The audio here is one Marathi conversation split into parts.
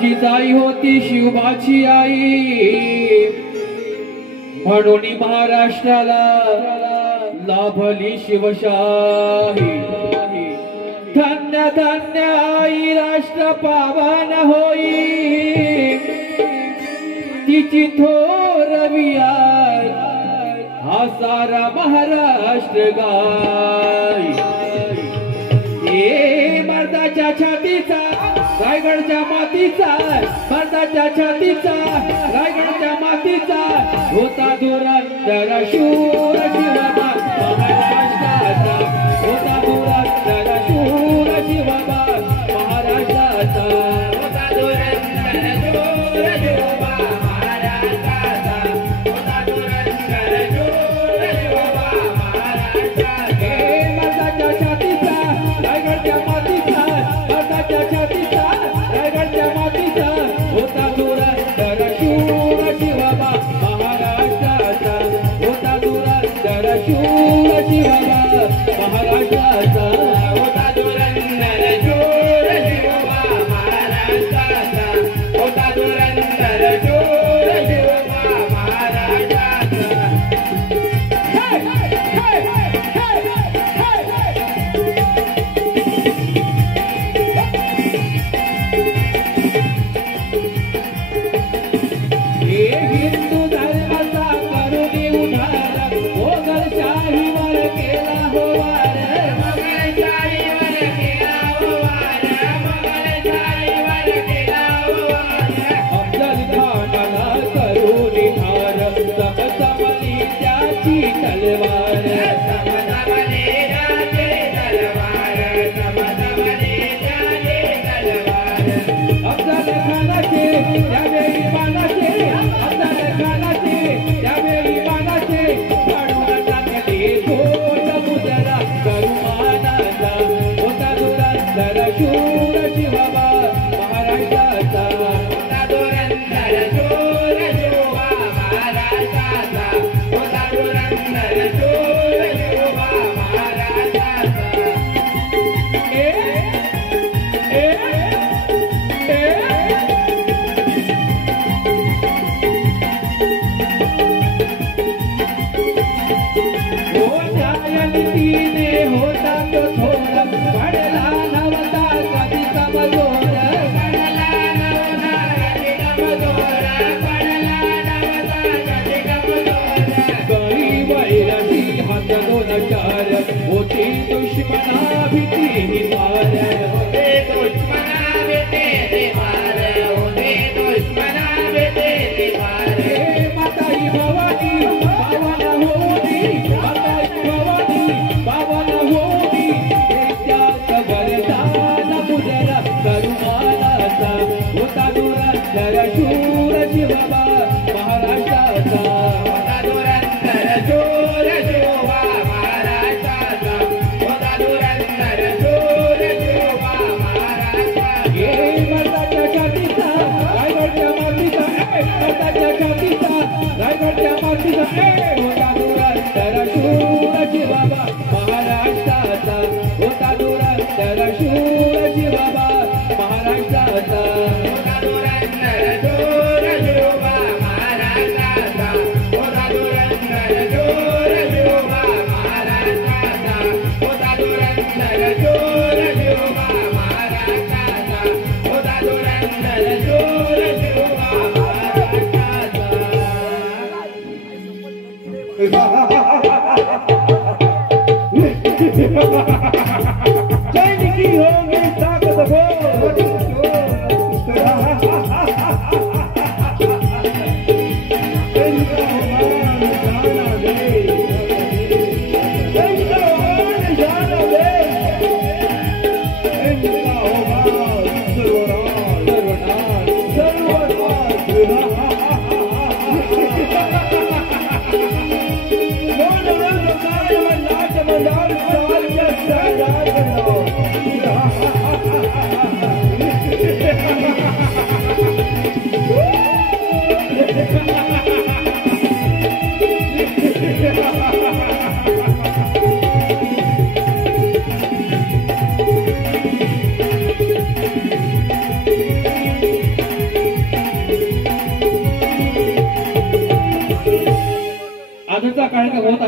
जिजाई होती शिवबाची आई म्हणून महाराष्ट्राला लाभली शिवशाही। धन्य धन्य आई राष्ट्र पावन होई तिची थोर वियार हा सारा महाराष्ट्र गाय। ए मर्दाच्या छातीचा रायगडच्या मातीचा मर्दाच्या छातीचा रायगडच्या मातीचा होता धुरंधर शूर शिवबा महाराष्ट्राचा होता धुरंधर शूर शिवबा महाराष्ट्राचा होता धुरंधर शूर शिवबा महाराष्ट्राचा होता धुरंधर शूर शिवबा महाराष्ट्राचा। मर्दाच्या छातीचा रायगडच्या मातीचा मर्दाच्या छातीचा रायगडच्या मातीचा होता धुरंधर शूर शिवबा महाराष्ट्राचा होता धुरंधर शूर शिवबा महाराष्ट्राचा होता धुरंधर शूर शिवबा महाराष्ट्राचा होता धुरंधर शूर शिवबा महाराष्ट्राचा। हिंदू धर्माचा करुणी उधार मोगलशाहीवर केला होवार मोगलशाहीवर केला होवार मोगलशाहीवर केला होवार। अफजल खानाला करुणी धार समसमली त्याची तलवार समसमली त्याची तलवार समसमली त्याची तलवार। अफजल खानाचे त्यावेळी मानाचे अफजल खानाचे त्यावेळी मानाचे काढून टाकले घोट मुजरा करुमानाचा होता धुरंधर शूर शिवबा महाराष्ट्राचा होता धुरंधर शूर शिवबा महाराष्ट्राचा होता धुरंधर शूर शिवबा महाराष्ट्राचा।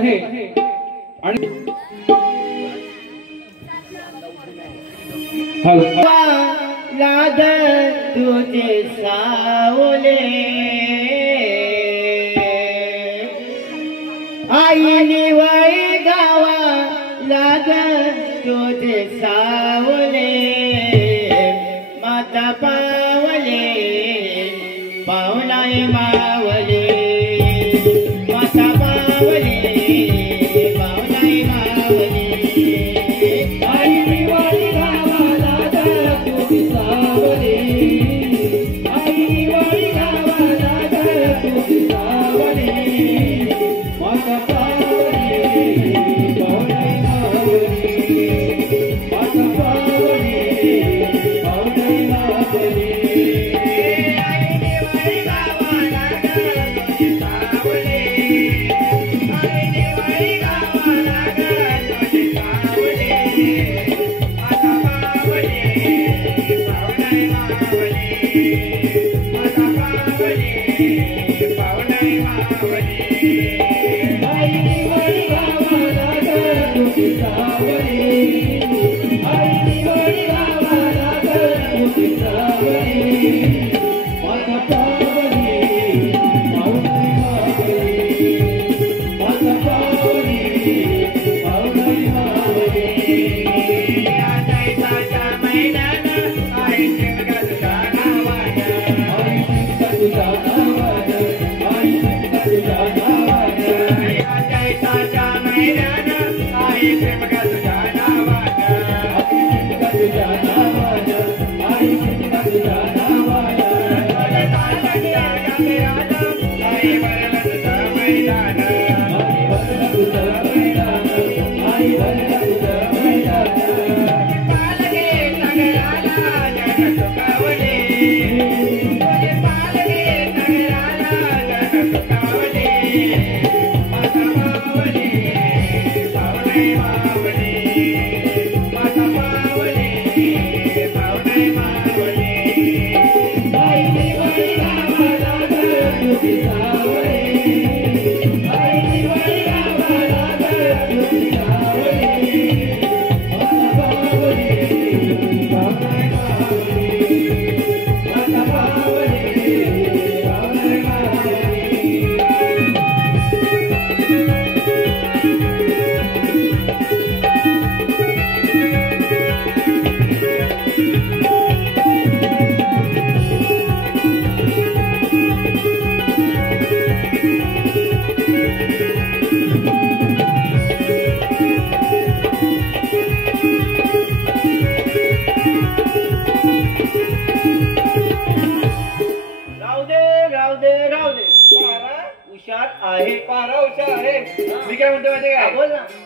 आहे आणि लाग तुझे सावले आई निवळी गावा लाग तुझे सावले माता पावले पावलाय मावले माता पावले पावलाय मावले आई निवाळी गावाला ग तुझी सावली आई निवाळी गावाला ग तुझी सावली माता पावली पावलाय मावली माता पावली पावलाय मावली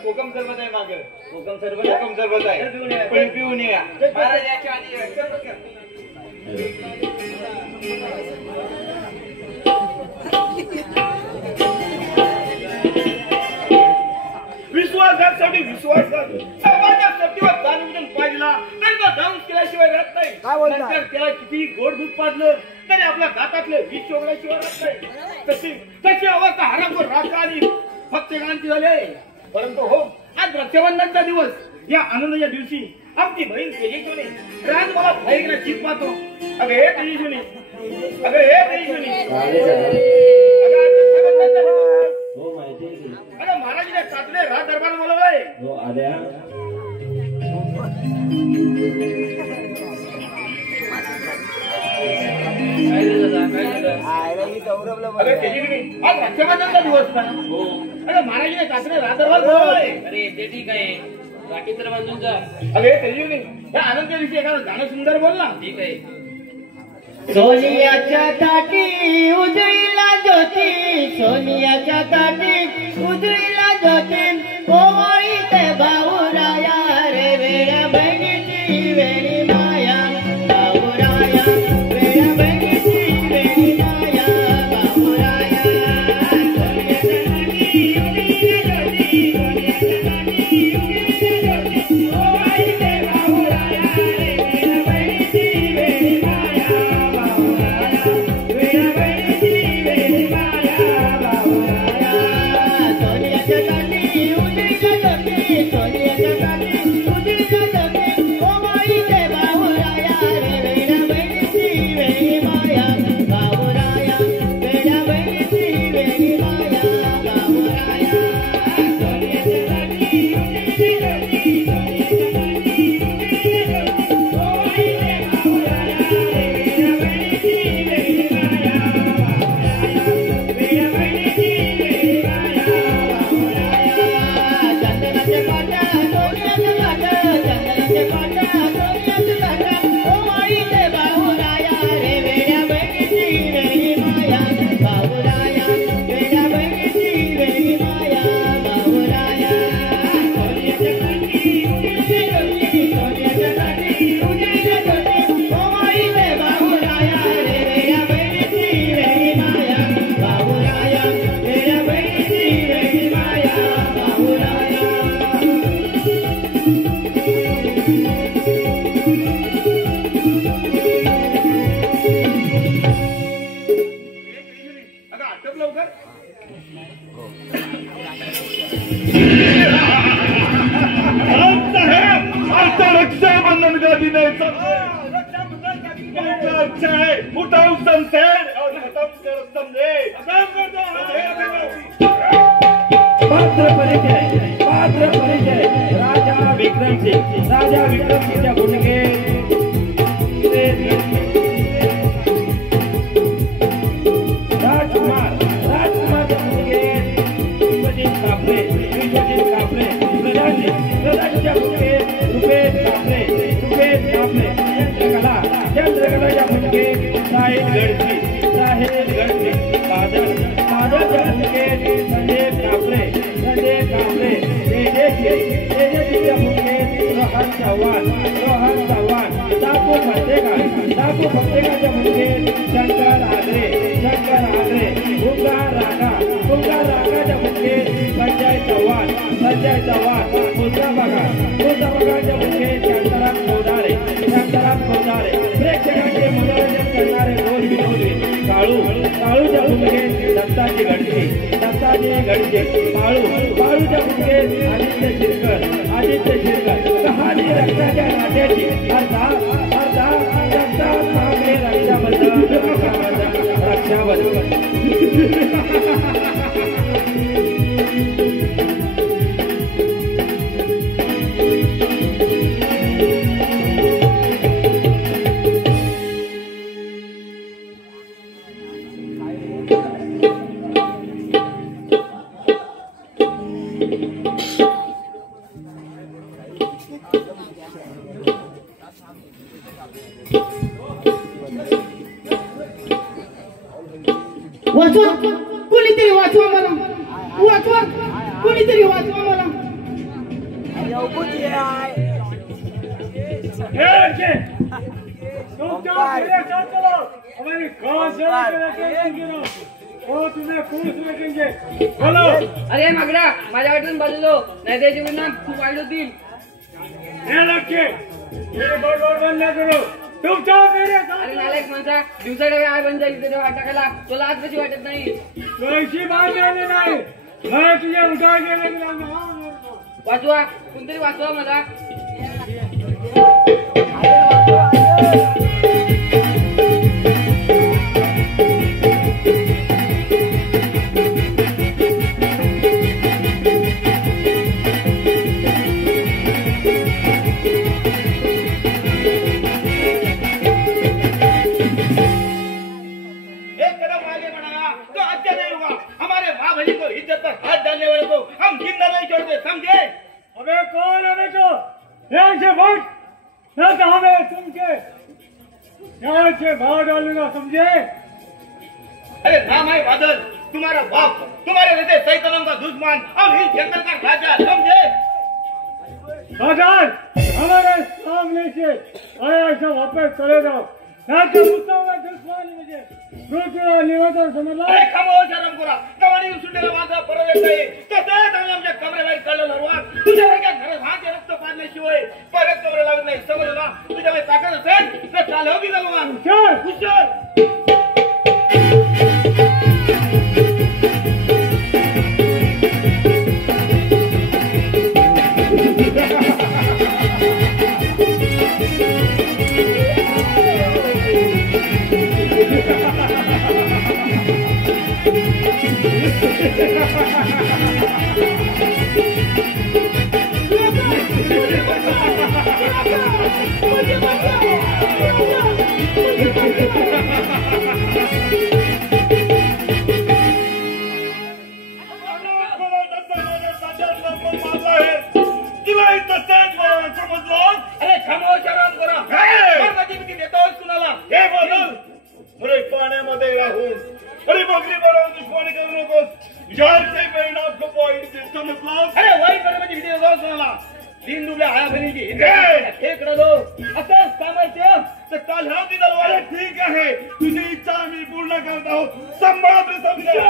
कोकम सरबत आहे मागे कोकम सरबत आहे पण पिऊन या महाराज याच्या आधी विश्वासासाठी विश्वासात सर्वांच्या सत्तेवर जाणून पाहिला तरी तो डाऊन्स केल्याशिवाय राहत नाही नंतर त्याला किती गोड दूध पाजलं तरी आपल्या दातातले विष चोगल्याशिवाय राहत नाही तशी अवस्था हरकवर राखा आणि फक्त गांधी झाले परंतु हो आज रक्षाबंधनचा दिवस या आनंदाच्या दिवशी आमची बहीण तेजस्विनी राज मला भाईकडे चित पाहतो अगं हे तेजस्विनी अगं हे तेजस्विनी हो माहिती आहे की अगं महाराजीने सातले राज दरबार बोलवलंय हो आल्या अगं तेजस्विनी आज रक्षाबंधनचा दिवस ना हो अगं महाराजीने सातले राज दरबार बोलवलंय अरे ते ठीक आहे राखी तर बांधून जा अगं हे तेजस्विनी या आनंदाच्या दिवशी एखादं गाणं सुंदर बोल ना ठीक आहे सोनियाच्या ताटी उजळीला ज्योती सोनियाच्या ताटी उजळीला ज्योती ओवाळी ते भाऊराया रे वेड्या बहिणीची वेळी माया भाऊराया वेड्या बहिणीची वेळी माया भाऊराया सोनियाच्या ताटी उजळीला ज्योती सोनियाच्या ताटी उजळीला ज्योती ओवाळी ते भाऊराया रे वेड्या बहिणीची वेळी माया वेळा बहिणीची वेळी माया भाऊराया सोनियाच्या ताटी अच्छा है उठाओ शमशेर और खत्म कर समझे खत्म कर दो पात्र परिचय राजा विक्रम सिंह भुंडगे राजकुमार भुंडगे विश्वजीत कापरे प्रधानच्या भुंडगे रुपेश कापरे चंद्रकला भुंडगे साहिल गडसी फादरच्या भुंडगे संजय कापरे तेजस्वीच्या भुंडगे रोहन चव्हाण साकू फतेकाच्या भुंडगे शंकर आगरे भुंगा रागाच्या भुंडगे संजय चव्हाण मुसाबागाच्या भुंडगे शांताराम कोदारे प्रेक्षकांचे मनोरंजन करणारे रोज विनोदी काळूच्या भुंडगे दत्ताजी गडसे बाळूच्या भुंडगे आदित्य शिरकर कहाणी रक्ताच्या नाट्याची अर्धा मागे रक्षाबंधन कोणीतरी वाचवा मला अरे मागडा माझ्या वाटून बाजूलो नाही त्याची नाम खूप वाईट होतील अरे नालायक माणसा दिवसाच्या वेळ आय बन जाईल त्याच्या वाटाकाला तुला आज कशी वाटत नाही वाचवा कोणतरी वाचवा मला भाव डालूंगा समझे। अरे नाम है बादल, तुम्हारा बाप तुम्हारे जैसे सैतानों का दुश्मन और इस जंगल का राजा समझे। बादल हमारे सामने से ऐसा वापस चले जाओ दुश्मन मुझे निवेदन समजला। अरे खामोश आरामखोरा कवानी सुटलेला माझा परत येत आहे तसंच आम्ही आमच्या कमरेबाहेर चाललेलो आहोत तुझ्यासारख्या घरात हात रक्त पाडल्याशिवाय परत कमरे लावत नाही समजलं ना। तुझ्याकडे ताकद असेल तर चालव की जाऊ हुशार अरे खामोश आराम करा देतोस कुणाला हे बोल मुळे पाण्यामध्ये राहून अरे बकरी बरोबर दुश्मनी करू नकोस याचे परिणाम खूप वाईट समजला। अरे वाईट परिणामाची भीती नकोस कुणाला दिन दुबल्या हाया बहिणीची हे कडलो असंच सामर्थ्य तर काल हळदी दलवार ठीक आहे तुझी इच्छा आम्ही पूर्ण करत आहोत सांभाळ समजा।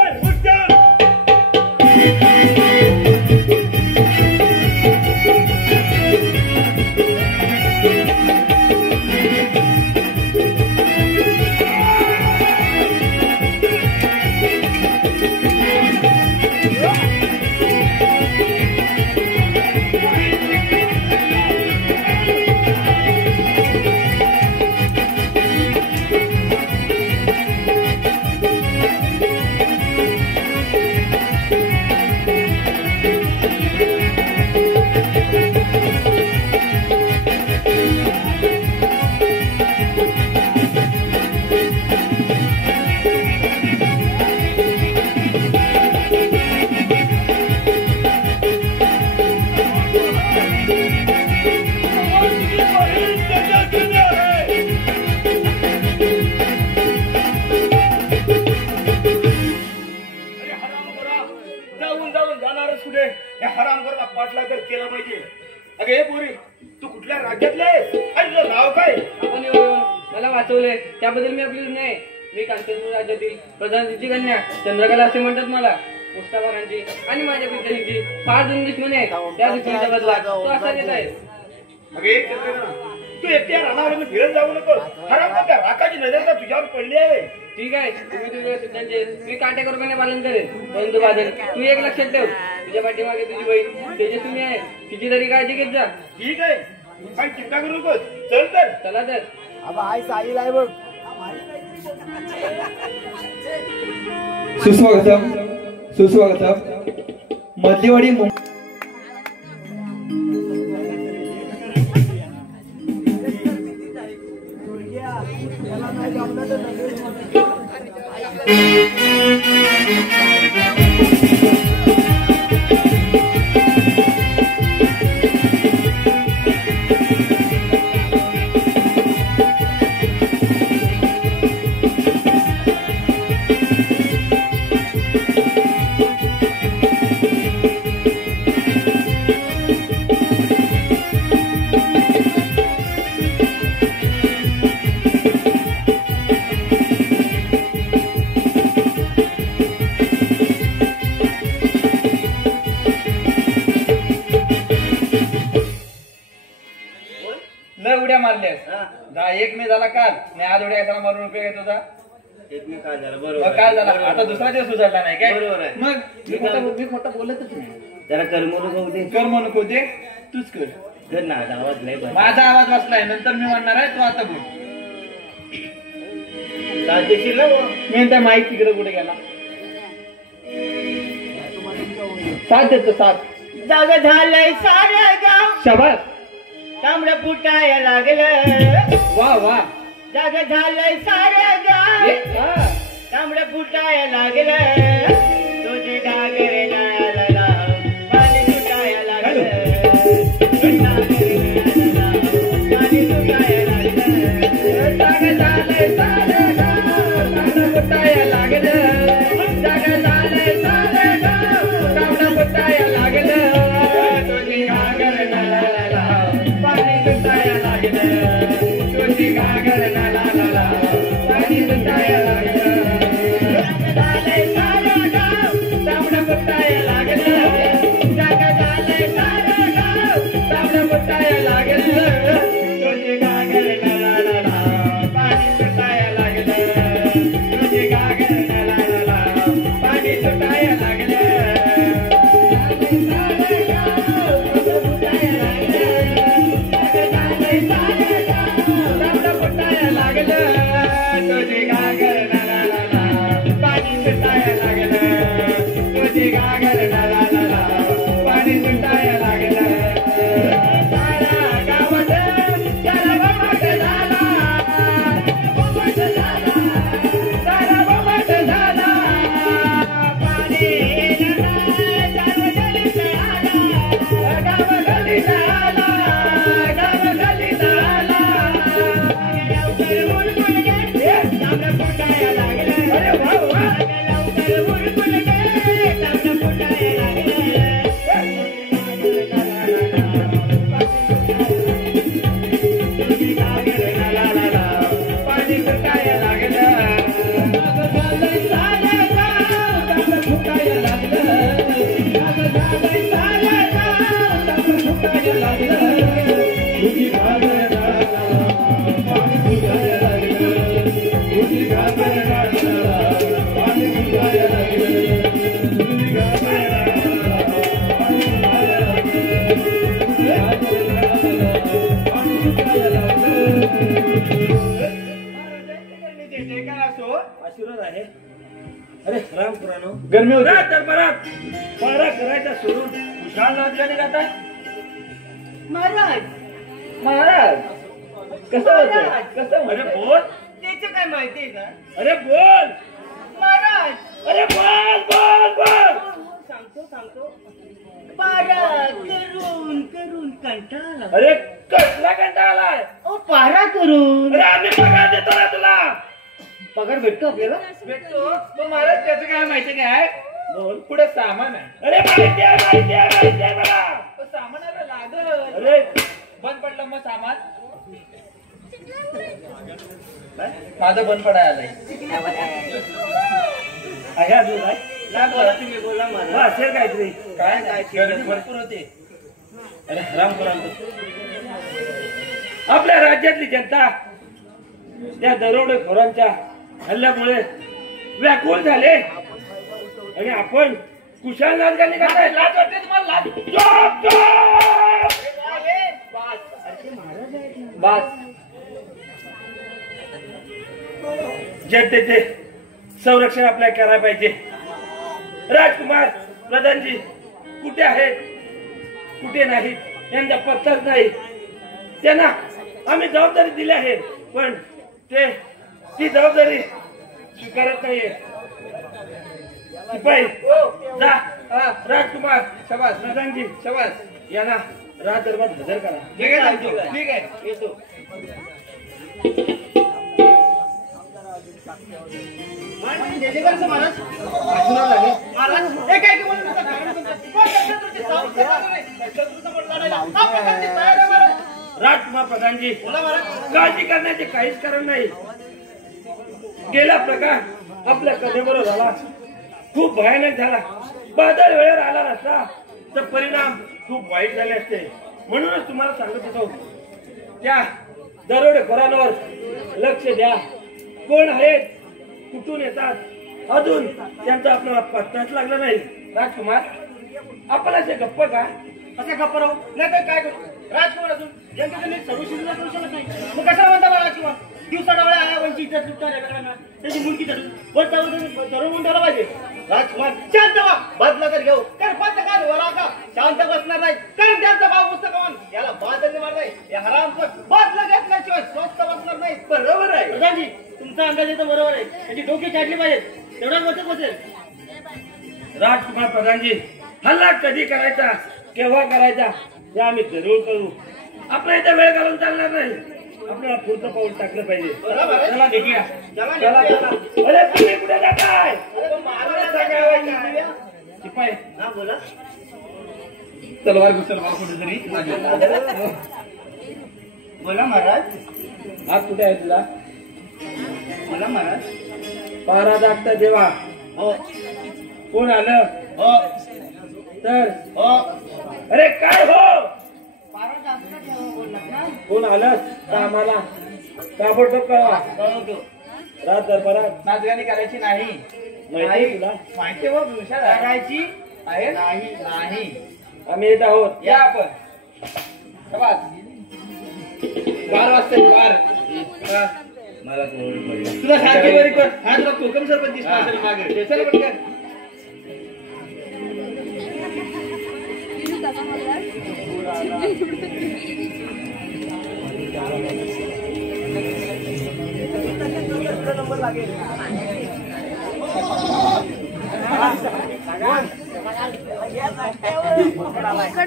वाचवले त्याबद्दल मी आपली ऋणी आहे. मी कांचनपूर राज्यातील प्रधानची कन्या चंद्रकला असे म्हणतात मला. मुस्ताफांची आणि माझ्या पित्याची फार जुनी दुश्मनी आहे. त्या दुश्मनीचा बदला तो असा देत आहे. मग एक तू एकट्या रानावर फिरत जाऊ नको. हराम त्या राखाची नजर तर तुझ्यावर पडली आहे. ठीक आहे तुम्ही तुझ्या सूचनांचे मी काटेकोरपणे पालन करेन. परंतु बादल तू एक लक्षात ठेव तुझ्या पाठीमागे तुझी बहीण तेजस्विनी आहे. तिची तरी काळजी घेत जा. ठीक आहे काही चिंता करू नकोस. चल तर चला तर. सुस्वागतम सुस्वागतम. मधलीवाडी लय उड्या मारल्यास. एक मे झाला काल मी आज उड्या एखादा मारून उपयोग येत होता. काय झालं मग काय झाला आता दुसरा दिवस उजाडला नाही काय. बरोबर आहे. मग मी खोटा बोलतच नाही. जरा करमणूक होते. कर म्हणून होते तूच कर. कर ना आवाज लय बरं. माझा आवाज वाचलाय नंतर मी म्हणणार आहे तू आता बोल. काय देशील ना बुवा? मी त्या माईक तिकडे कुठे गेला. साथ देतो साथ. जाग झालंय साऱ्या गाव शाबास. तांबडं फुटाया लागलं. वा वा. जाग झालंय साऱ्या गाव हा. तांबडं फुटाया लागलं. तुझी घागरे नाळाला पाणी सुटाया लागलं. पाणी सुटाया लागलं. जाग झालंय सारं गाव तांबडं फुटाया लागलं. जाग झालंय सारं गाव तांबडं फुटाया लागलं. तुझी घागर नाला पाणी सुटाया लागलं. तुझी घागर नाला पाणी सुटाया लागलं. झालंय सारं गाव तांबडं फुटाया लागलं. जाग झालंय सारं गाव तांबडं फुटाया लागलं. तुझी घागर नाला पाणी सुटाया लागलं. तुझी घागर नाला पाणी सुटाया लागलं. झालंय सारं गाव फुटाया लागलं. तुझी घागर नाला पाणी सुटाया लागलं. तुझी घागर नाला पाणी सुटाया लागलं. सारा गावात सारा बोंबाट झाला. बोंबाट झाला. सारा बोंबाट झाला. पाणी येईना गाव गल्लीत आला. गाव गल्लीत आला. गाव गल्लीत आला. लवकर बुलबुल गे तांबडं फुटाया लागलं. अरे वा वा. लवकर बुलबुल गे तांबडं फुटाया लागलं. तुझी घागर नाला पाणी सुटाया लागलं. झालंय सारं गाव तांबडं फुटाया लागलं. झालंय सारं गाव तांबडं फुटाया लागलं. तुझी घागर नाला पाणी सुटाया लागलं. तुझी घागर नाला पाणी सुटाया लागलं. तुझी घागर नाला पाणी सुटाया लागलं. तुझी घागर नाला पाणी सुटाया लागलं. आशीर्वाद आहे. अरे राम पुराणो गरमी होती. तर बरात पारा करायचा सोडून खुशाल नाचल्याने जाता. महाराज महाराज कसं होतं कसं अरे होतं? बोल. त्याचं काय माहितीये का अरे बोल. महाराज. अरे बोल बोल बोल. सांगतो पारा करून करून कंटाळा. अरे कसला कंटाळा आलाय. ओ पारा करून अरे आम्ही पगार देतो ना तुला. पगार भेटतो आपल्याला. भेटतो मग महाराज त्याचं काय माहिती काय. बोल. पुढे सामान आहे. अरे माहिती आहे माहिती आहे माहिती आहे मला. पण सामानाला लागल. अरे बंद पडलं मग सामान. माझं बंद पडाय आलंय. आहे अजून काय ना बोला तुम्ही बोला मला असेल काहीतरी काय गर्दी भरपूर होती. अरे हराम करा आपल्या राज्यातली जनता त्या दरोडेखोरांच्या हल्ल्यामुळे व्याकुळ झाले आणि आपण कुशाल राजकारणी करताय. लाज वाटते तुम्हाला? बस जनतेचे संरक्षण आपल्याला करायला पाहिजे. राजकुमार प्रधानजी कुठे आहेत कुठे नाही यांचा पत्ताच नाही. त्यांना आम्ही जबाबदारी दिली आहे पण ते ती जबाबदारी स्वीकारत नाहीये. शिपाई जा राजकुमार शाबास प्रधानजी शाबास. यांना राज दरबार हजर करा. ठीक आहे चालतो. ठीक आहे येतो. राजकुमार प्रधानजी काळजी करण्याचे काहीच कारण नाही. गेला प्रकार आपल्या कथेबरोबर झाला खूप भयानक झाला. बादल वेळेवर आला नसता तर परिणाम खूप वाईट झाले असते. म्हणूनच तुम्हाला सांगत होतो त्या दरोडेखोरांवर लक्ष द्या. कोण आहेत कुठून येतात अजून त्यांचा आपल्याला पत्ताच लागला नाही. राजकुमार आपण असे गप्प का असे गप्प राहू नाही तर काय करू. राजकुमार असून जनतेने सर्वशिक्षण करू शकत नाही. मग कशाला म्हणता मला राजकुमार? दिवसा डोळ्या आया वंची इज्जत लुटणार आहे त्याची मुलगी धरून धरून ठेवला पाहिजे. राजकुमार शांत व्हा. बदला तर घेऊ कारण बंद काय वरा का शांत बसणार नाही कारण त्यांचा भाव पुस्तकावन याला बादल मारलाय. हे हरामखोर बदला घेतल्याशिवाय स्वस्त बसणार नाही. बरोबर आहे प्रधानजी तुमचा अंदाज येतो बरोबर आहे. त्याची डोके चाटली पाहिजेत तेवढाच बचत बसेल. राजकुमार प्रधानजी हल्ला कधी करायचा केव्हा करायचा हे आम्ही जरूर करू. आपल्या इथे वेळ घालून चालणार नाही. आपल्याला पुढचं पाऊल टाकलं पाहिजे. चला निघूया. चला चला. अरे तुम्ही कुठे जाताय? शिपाई हा बोला. तलवार घुसलवार कुठेतरी बोला महाराज. आज कुठे आहे तुला? बोला महाराज. पारा दाखता देवा. हो कोण आलं हो तर? हो अरे काय हो पारा जास्त बोललात ना. कोण आलं तर आम्हाला ताबडतोब कळवा. कळवतो. राज दरबारात नाचगाणी करायची नाही. माहिती आहे तुला? माहिती हो विषय करायची आहे. नाही. नाही आम्ही येत आहोत. या आपण. शाबास. 12 वाजता 12. मला कोण पडलं. तुला शांती बरी कर. हा तुला कोकम सरपंच दिसला असेल मागे. चल पटकन.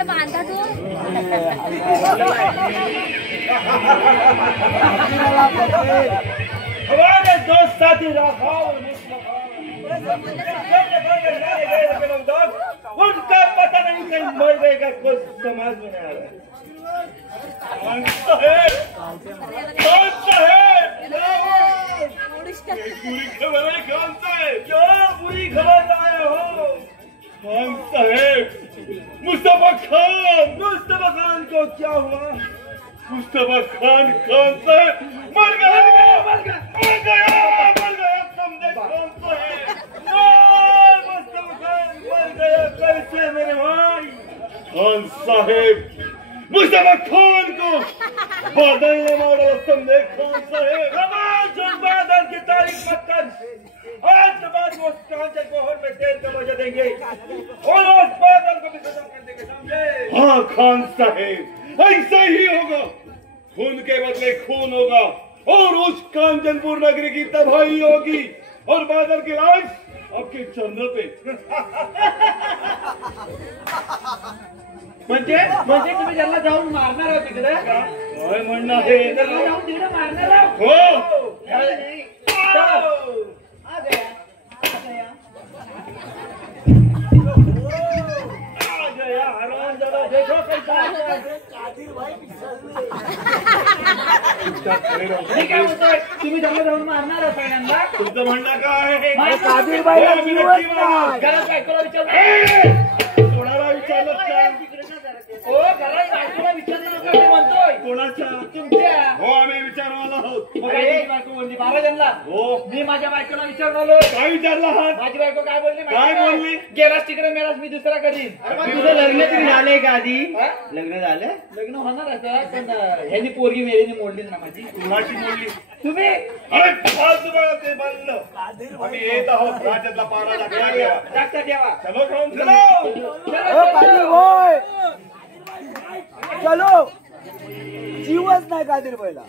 बांधा तू हमारे दोस्त साथी राखाल उनका पता नहीं कहीं मर गए का कुछ समाज में आ रहा है. कौन सा है बुरी खबर है. कौन सा है क्या बुरी खबर लाए हो? कौन सा है? मुस्तफा खान को क्या हुआ? मुस्तफा खान कौन सा है? मर गया समझे. कौन सा है? मुस्तफा खान मर गया कैसे मेरे भाई? खान साहेब मुस्तफा खान को बादल ने मारा समझे. खान साहेब रमाज और बादल की तारीख मत कर. आज के बाद वो कांचे कोहर में तेल का वजह देंगे और उस बादल को भी खत्म कर देंगे. समझे? हाँ खान साहेब ऐसा ही होगा. खून के बदले खून होगा और उस कांचनपुर नगरी की तबाही होगी और बादल की लाश आपके चरणों पे. म्हणजे तुम्ही ज्यांना जाऊन मारणार आहोत तिकडे. काय म्हणणं आहे? त्यांना जाऊन तिकडे मारणार आहोत. हो आ गया. आ गया हरामजादा. देखो कैसा मी काय म्हणतोय, तुम्ही दोघं जाऊन मारणार पहिल्यांदा. तुमचं म्हणणं काय आहे? कादीरबाईला जीवच नाही. घरात बायकोला विचारलं, कोणाला विचारलं का? हो घरात बायकोला विचारणार का मी म्हणतोय. कोणाच्या? तुमच्या. हो आम्ही विचारवाला आहोत. मग काय तुमची बायको बोलली महाराजांना. हो मी माझ्या बायकोला विचारून आलो. काय विचारला आहात? माझी बायको काय बोलली माहिती काय आहे? बोलली? गेलास तिकडे मेलास मी दुसरा करीन. तुझं लग्न तरी झालंय का आधी? हा? लग्न झालं? लग्न होणार असं पण ह्यांनी पोरगी मेलीने मोडलीच ना माझी. कुणाची बोलली? तुम्ही अरे फालतू बघा ते बांधलं. आम्ही येत आहोत राज्यातला पारा लागला. लक्षात ठेवा. चलो खाऊन चलो. होय चलो जीवच नाही कादीरबाईला.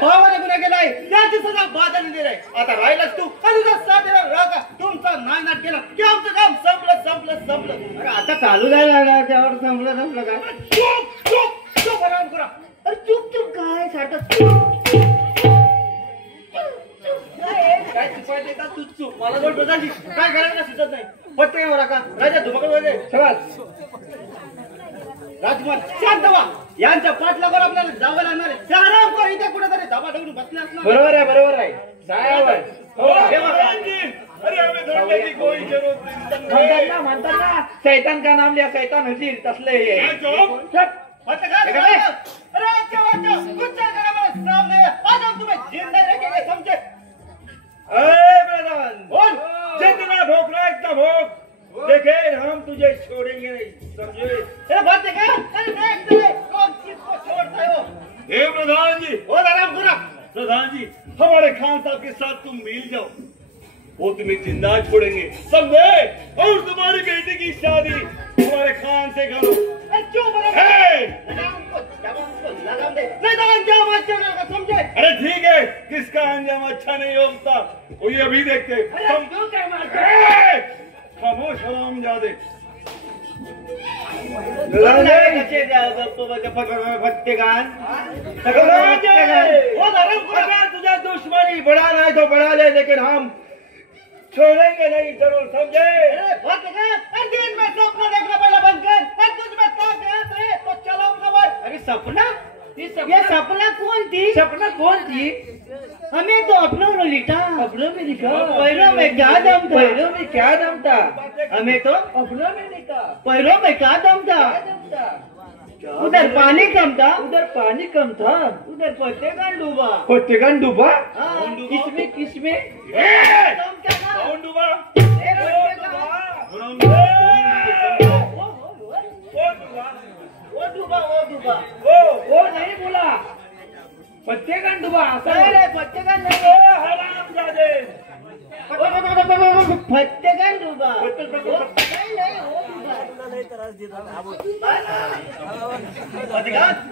भावाने गुन्हा केलाय त्याची सजा बाजाने दिलाय. आता राहिलास तू आणि तुमचा नायनाट केला की आमचं काम संपलं संपलं संपलं. अरे आता चालू झाला त्यावर संपलं काय? चुप चुप चुप आराम करा. अरे चुप चुप काय सारखं काय चुपायचे का तू चूप. मला जोड बजाची काय करायला सुचत नाही. पटकन येऊ नका राजा धुमाकड वगैरे राजकुमार शांत व्हा. यांच्या पाठलावर आपल्याला जावं लागणार आहे. आराम कर. इथे कुठेतरी धाबा दगडून बसले असणार. बरोबर आहे बरोबर आहे. अरे हमें धरने की कोई जरूरत नहीं. म्हणतात ना शैतान का नाम लिया शैतान होती तसले. बोल जितना भोग रहा है इतना भोग. देखे हम तुझे छोड़ेंगे नहीं समझे. हे प्रधान जी. प्रधान जी हमारे खान साहब के साथ तुम मिल जाओ. वो तुम्हें जिंदा छोड़ेंगे समझे. और तुम्हारी बेटी की शादी हमारे खान से करो. समझे. अरे ठीक है किसका अंजाम अच्छा नहीं होता वो ये अभी देखते. खामोश हराम जादे. तुझा दुश्मनी बढ़ा नहीं तो बढ़ा ले लेकिन हम छोड़ेंगे नहीं जरूर समझे. दिन में सपना देखना पहला बंद कर. तुझमें ताकत है तो चलाऊंगा. अरे सपना ये सपना कौन थी? सपना कौन थी? हमें तो अपनों ने लिखा. अपनों में लिखा. पैरों में क्या दम था? पैरों में क्या दम था? हमें तो अपनों में लिखा. पैरों में क्या दम था? क्या दम था? उधर पानी कम था. उधर पानी कम था. उधर पत्ते का डूबा. पट्टेगन डूबा. हाँ, किसमें किसमें? दम क्या था? कौन डूबा? वो डूबा. वो नहीं बोला पट्टेगन डूबा. अरे पत्ते का नहीं. हराम जादे. पत्ते का डूबा.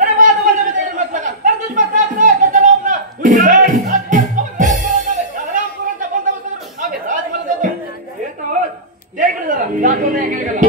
अरे बात मत लगा. अरे तुझमें ताकत है तो चलाऊंगा. दाखव नाही एकेकाला.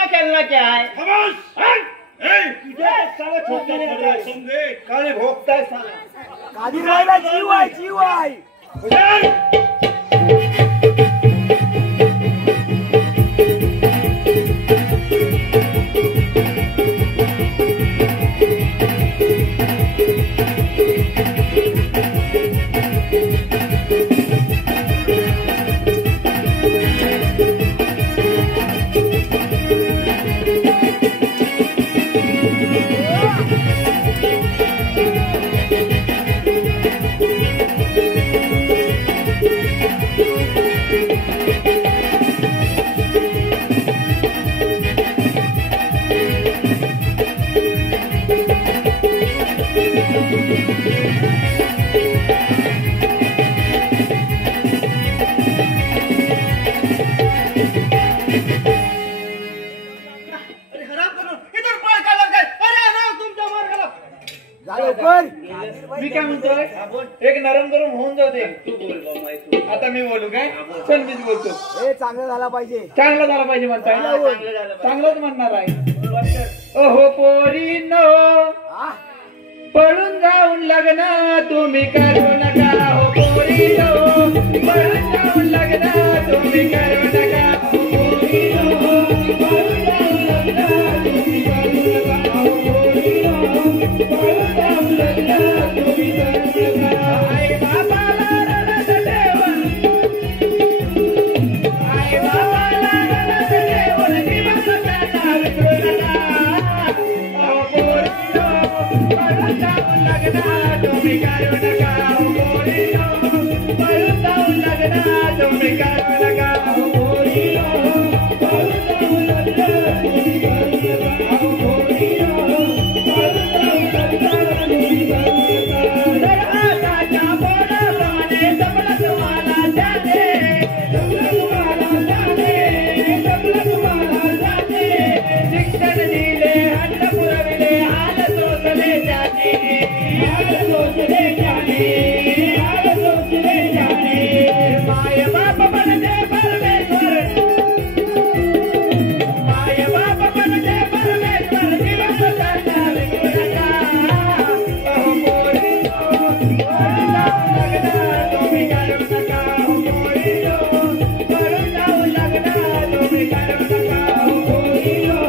खेलना क्या है? समझे काले भोगता है साला. कादीरबाईला जीव आहे जीव आहे. मी काय म्हणतोय एक नरम गरम होऊन जाऊ दे. आता मी बोलू काय? चल मीच बोलतो. चांगलं झाला पाहिजे. चांगलं झालं पाहिजे म्हणताय. चांगलंच म्हणणार आहे. ओहो पोरीनो पळून जाऊन लग्न तुम्ही करू नका. हो पोरीनो पळून जाऊन लग्न तुम्ही करू नका. हो पोरीनो पळून जाऊन लग्न तुम्ही करू नका. हो पोरीनो पळून जाऊन लग्न तुम्ही करू नका. आई बाबाला रडत ठेवून, आई बाबाला रडत ठेवून दिवसाचा विसरू नका. हो पोरीनो पळून जाऊन लग्न तुम्ही करू नका. हो पोरीनो पळून जाऊन लग्न तुम्ही करू नका. हो पोरीनो पळून जाऊन लग्न तुम्ही करू नका. हो पोरीनो पळून जाऊन लग्न तुम्ही करू नका. तर आताच्या पोराप्रमाणे जमलं तुम्हाला जाते, जमलं तुम्हाला जाते, जमलं तुम्हाला जाते. शिक्षण दिले हट्ट पुरविले हाल सोसले जाते, हाल सोसले जाते, हाल सोसले जाते. माय बाप बनते परमेश्वर, माय बाप बनते परमेश्वर दिवस त्यांना विसरू नका. अहो पोरीनो पळून जाऊन लग्न तुम्ही करू नका. हो पोरीनो पळून जाऊन लग्न तुम्ही करू नका. हो पोरीनो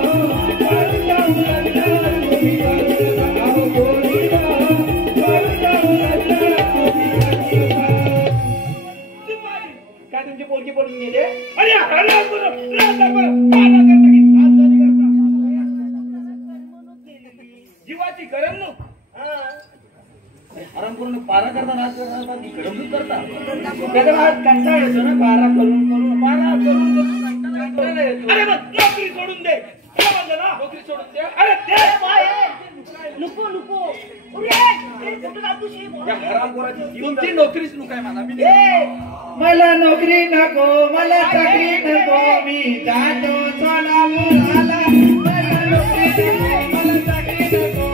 पळून जाऊन लग्न तुम्ही करू नका. हो पोरीनो पळून जाऊन लग्न तुम्ही करू नका. काय तुमची पोरगी पडून गेली? अरे हराम करो, राजा करो, पाना करता की राजधानी करता. जीवाची करमणूक. आराम करून पारा करता, नाच करता, करमणूक करता. त्याच्या मला कंटाळा येतो ना पारा करून करून, पारा करून करून कंटाळा येतो. अरे मग नोकरी सोडून दे. काय म्हणलं ना? नोकरी सोडून द्या. अरे दे. नको नको या हरामखोराची तुमची नोकरीच नको आहे मला. मला नोकरी नको, मला चाकरी नको, मी जातो सोलापुराला. मला नोकरी नको, मला चाकरी नको,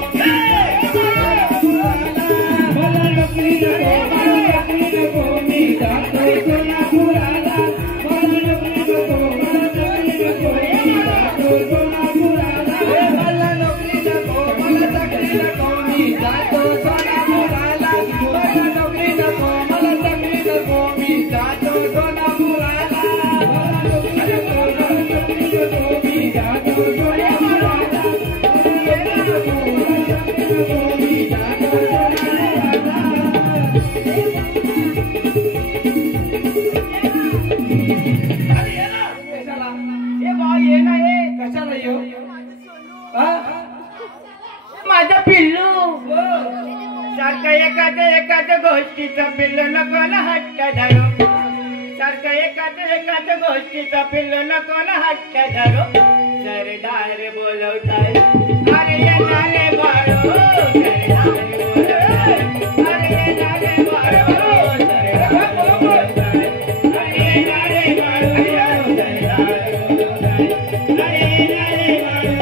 मला नोकरी नको, मला चाकरी नको, मी जातो सोलापुराला. मला नोकरी नको, मला चाकरी नको, मी जातो सोलापुराला. मला नोकरी नको, मला चाकरी नको, मी जातो सोलापुराला. मला नोकरी नको, मला चाकरी नको, मी जातो सोलापुराला. मला नोकरी नको, मला चाकरी नको, मी जातो सोलापुराला. मला नोकरी नको, मला चाकरी नको, मी जातो सोलापुराला. कशाला? ए बाई ये ना ये. कशाला येऊ? हा? माझं पिल्लू सारखं एखाद्या गोष्टीचं पिल्लू नको ना हट्ट धरू. सारखं एखाद्या गोष्टीचं पिल्लू नको ना हट्ट धरू. सरदार बोलवताय अरे येणारे बाळो, सरदार बोलवताय अरे येणारे बाळो, सरदार बोलवताय अरे येणारे बाळो, सरदार बोलवताय अरे येणारे बाळो.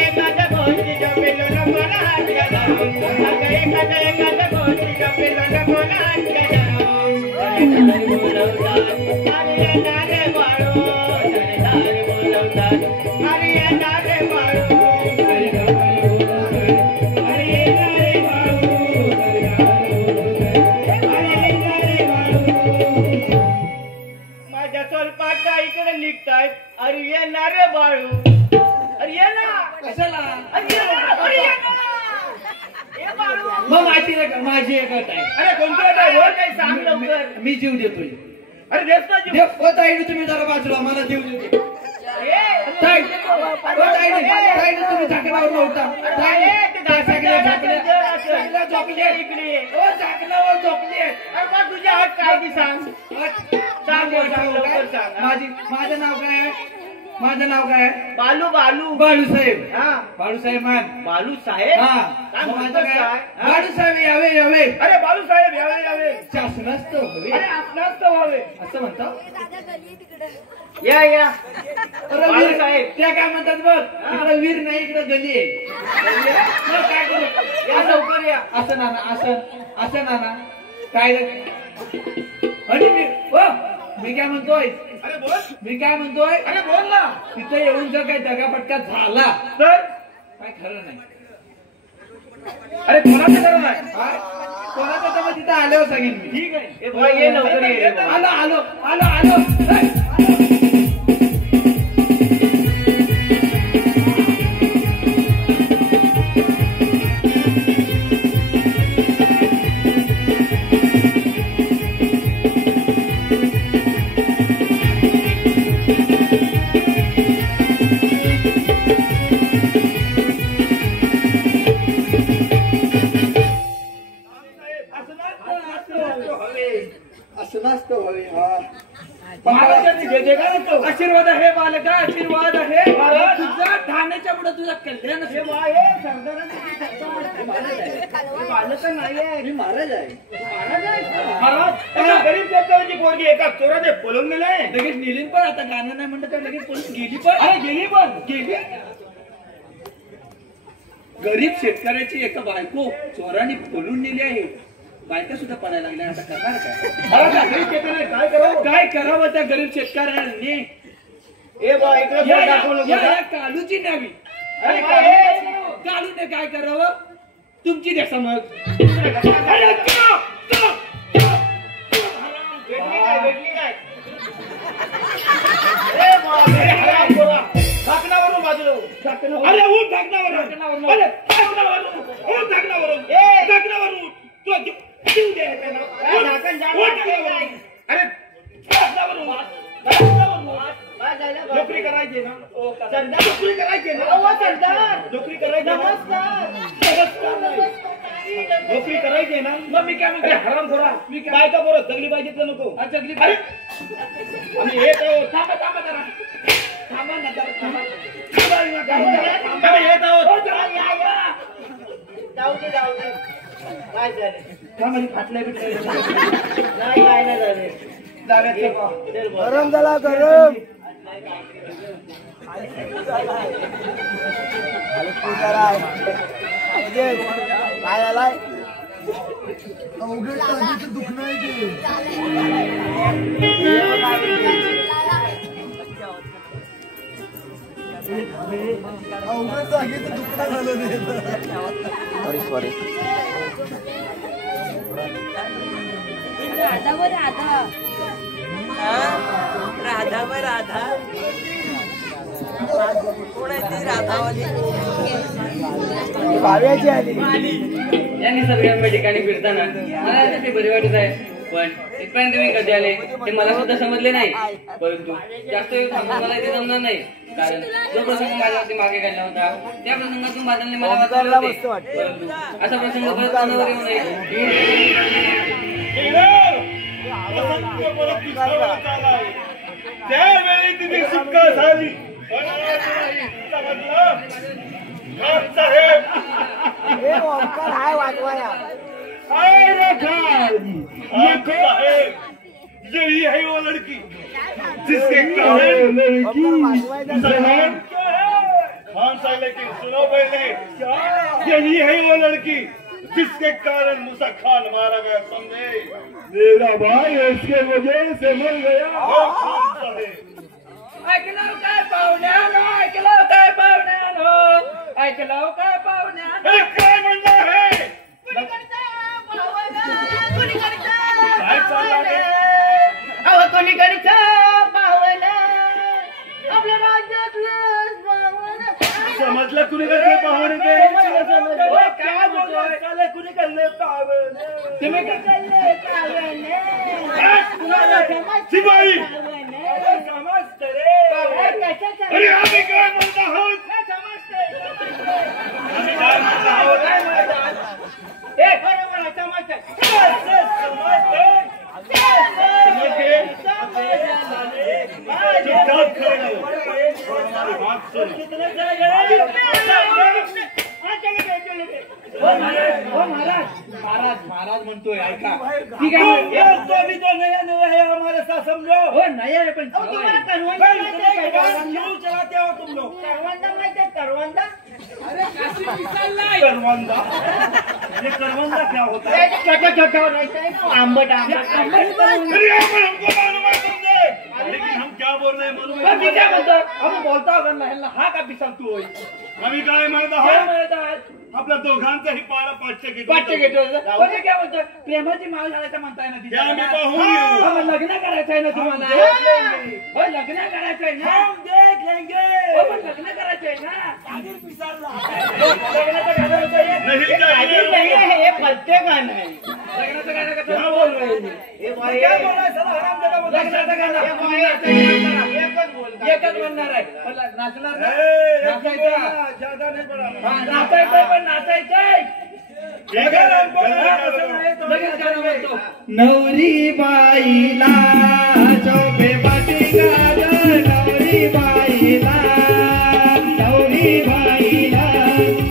एखाद्या गोष्टीचं पिल्लू नको ना हट्ट धरू. एखाद्या गोष्टीचं पिल्लू नको ना हट्ट धरू. सरदार बोलवताय अरे येणारे बाळो, सरदार बोलवताय अरे येणारे बाळो, सरदार बोलवताय अरे येणारे बाळो, सरदार बोलवताय अरे येणारे बाळो. माझ्या स्वल्पाच्या इकडे निघतायत अरे येणारे बाळू. अरे ये ना. कशाला? अरे ये ना, अरे ये ना. ए बाळू. मग माझी एक अट आहे. अरे कोणती अट आहे? बोल काही सांग लवकर. मी जीव देतोय. अरे देत ना जीव. देव ताईने तुम्ही जरा बाजूला, मला जीव देते. ताई, तुम्ही झाकणावर नव्हता. झाकणावर झोपली. तुझ्या हात काय ती सांग. सांग लवकर सांग. माझं नाव काय आहे? माझं नाव काय? बालू बालू बाळूसाहेब. हा बाळूसाहेब मान. बालू साहेब हा. काय माझं म्हणतोस काय? काय? बाळूसाहेब यावे यावे. अरे बालू साहेब यावे यावे शासनास्त हवे अरे आपणाच तर व्हावे असं म्हणतो. दादा गली आहे तिकडे. या या अरे वीर बाळूसाहेब. त्या काय म्हणतात बघ, इकडे वीर नाही इकडे गली आहे. मग काय करू? या लवकर या असं नाना असं नाना काय रे? आणि मी काय म्हणतोय अरे बोल मी काय म्हणतोय अरे बोल ना तिथे येऊन जर काही दगापटका झाला तर काय खरं नाही. अरे कोणाचं खरं नाही काय? कोणाचं तर मग तिथं आल्यावर सांगेन मी. ठीक आहे ए बुवा, ये लवकर ये रे बुवा. आलो आलो आलो आलो हे! असं नसतं हवे. महाराजांनी जे जे काय म्हणतो आशीर्वाद आहे बालका आशीर्वाद आहे. महाराज. तुझा ठाण्याच्या पुढे तुझा कल्याण हे असेल. बाळ आहे, सरदारांचं बालक नाहीये मी महाराज आहे. महाराज त्या गरीब शेतकऱ्याची पोरगी एका चोराने पळून नेले लगेच नेली पण आता गाणं नाही म्हणलं तर लगेच पळून गेली पण. अरे गेली पण गेली. गरीब शेतकऱ्याची एका बायको चोराने पळून नेली आहे. बायका सुद्धा पडायला लागल्या. आता करणार काय? महाराज त्या गरीब शेतकऱ्याने काय करावं काय करावं त्या गरीब शेतकऱ्यांनी? ए बा इकडे या- बोट या- दाखवू नको या- का? या कालूची न्यावी. अरे कालूने काय करावं? तुमची द्या समज. अरे का? भेटली काय ए बा, अरे हरामखोरा. ढाकणावरून बाजूला हो. अरे उठ ढाकणावरून. अरे ढाकणावरून. उठ ढाकणावरून. ए! ढाकणावरून. तुला जीव दे हे त्यांना. उठ. ढाकण झालं. उठ ढाकणावरून. अरे ढाकणावरून. ढाकणावरून. काय झालं नोकरी करायची ना सरदार नोकरी करायची ना अहो सरदार नोकरी करायची ना? नमस्कार नमस्कार नाही. नोकरी करायची ना मग मी काय अरे म्हणतो? हराम खोरा मी काय- काय का बरं जगली पाहिजे का नको आज जगली अरे आम्ही येत आहोत थांबा थांबा जरा. थांबा ना जरा, थांबा. आम्ही येत आहोत जाऊ दे काय झाले का म्हणजे फाटलंय बिटलंय? नाही काय नाही झाले जाव्याचं बा. गरम झाला गरम काय झालाय सॉरी राधा व राधा भाव्याची आली या निसर्गरम्य ठिकाणी फिरताना मला ते बरे वाटत आहे. पण इथपर्यंत मी कधी आले ते मला सुद्धा समजले नाही. परंतु जास्त वेळ थांबून मला इथे जमणार नाही. कारण जो प्रसंग माझ्यावरती मागे काढला होता त्या प्रसंगातून बादलने मला वाचवले होते. परंतु असा प्रसंग परत मनावर येऊ नये. त्यावेळी तिथे सुटका झाली पण आज नाही. समजलं? खान साहेब हे ओंकार हाय वाजवाया आए रे खान साहेब यही है वो लड़की जिसके कारण ओंकार वाजवायचा जहान क्या है? खान साहब लेकिन सुनो पहले यही है वो लड़की जिसके कारण मूसा खान मारा गया समझे मेरा भाई इसके वजह से मर गया खान साहेब ऐकलं काय पाहुण्यानो ऐकलं काय पाहुण्यानो ऐकलं काय पाहुण्यानो. अरे काय म्हणणं आहे काय चाललं आहे? अहो कोणीकडचं पावन आपल्या राज्यातलं पावन समजलं कुणी कसले पाहुणे ते ओय, काय बोलतोय? चालले कुणी कसले पाहुणे तुम्ही काय- शिपाई समजतं रे. अरे आम्ही काय म्हणत आहोत आम्ही काय म्हणत आहोत समजते? चुपचाप खरं सुन कितने जाएंगे? महाराज म्हणतोय ऐका ठीक है, तो भी तो नया नया है हमारे साथ, समझो। हो नया आहे पण छावा आहे. क्यों चलाते हो तुम लोग? करवंदा करवंदा? ये करवंदा क्या होता है? आंबट अरे पर हमको मालूम है तुमने, लेकिन हम क्या बोल रहे हैं मालूम है? मी काय म्हणतो आपण बोलता ह्यांना हा का पिसालतोय आम्ही काय म्हणत काय आहोत? म्हणत आहात आपल्या दोघांचाही पाळा पाचशे पाचशे घेतो म्हणजे काय म्हणतो प्रेमाची माळ घालायचं म्हणताय ना ते आम्ही पाहून हा, घेऊ. मग लग्न करायचं आहे ना तुम्हाला देख लेंगे। हो लग्न करायचं आहे ना हम देख लेंगे। हो पण लग्न करायचं आहे ना आदिल पिसाला। लग्नाचं गाणं होतं हे. नहीं हे चाहिए। काहीच नाही आहे, हे पत्ते गाणं आहे लग्नाचं गाणं कसं क्या बोल रहे हैं? क्या बोल रहा है साला हरामजादा बोल रहा है। लग्नाचं गाणं एकच म्हणणार आहे पण नाचणार ना ए, एक नाचायचं बोलना, ज्यादा नहीं बढ़ाना। हा, नाचायचंय पण नाचायचंय अगर हमको ना पसंद आए तो लगेच गाणं म्हणतो नवरी बाईला शोभे बाटिका नवरी बाईला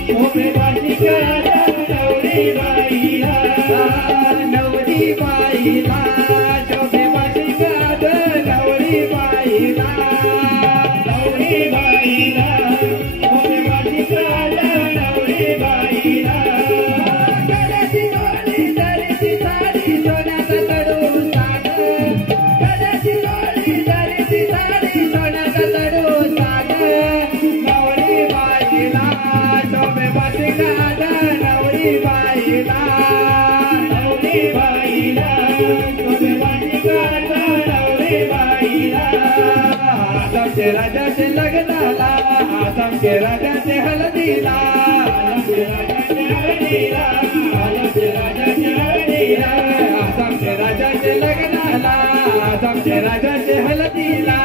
शोभे बाटिका नवरी बाईला नवरी बाईला शोभे बाटिका नवरी बाईला नवरी बाईला शोभे बाटिका नवरी बाईला कदाची डोली दरीची साडी सोन्याचा कडू साग कदाची डोली दरीची साडी सोन्याचा कडू साग नवरी बाईला शोभे बाटिका नवरी बाईला नवरी बाईला शोभे बाटिका नवरी बाईला आसामचे राजाचे लग्नाला आसामचे राजाचे हळदीला आसामचे राजाचे हळदीला आसामचे राजाचे हळदीला आसामचे राजाचे लग्नाला आसामचे राजाचे हळदीला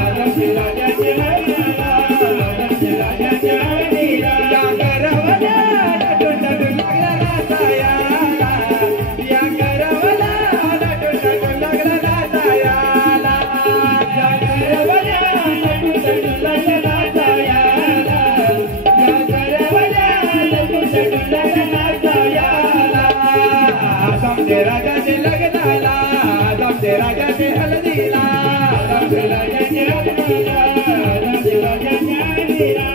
आसामचे राजाचे हळदीला आसामचे राजाचे हळदीला या करवला नटून नटून लागला नाचायाला या करवला नटून नटून लागला नाचायाला या करवला नटून नटून लागला नाचायाला या करवला नटून नटून लागला नाचायाला आसामचे राजाचे लग्नाला आसामचे राजाचे हळदीला आसामचे राजाचे हळदीला आसामचे राजाचे हळदीला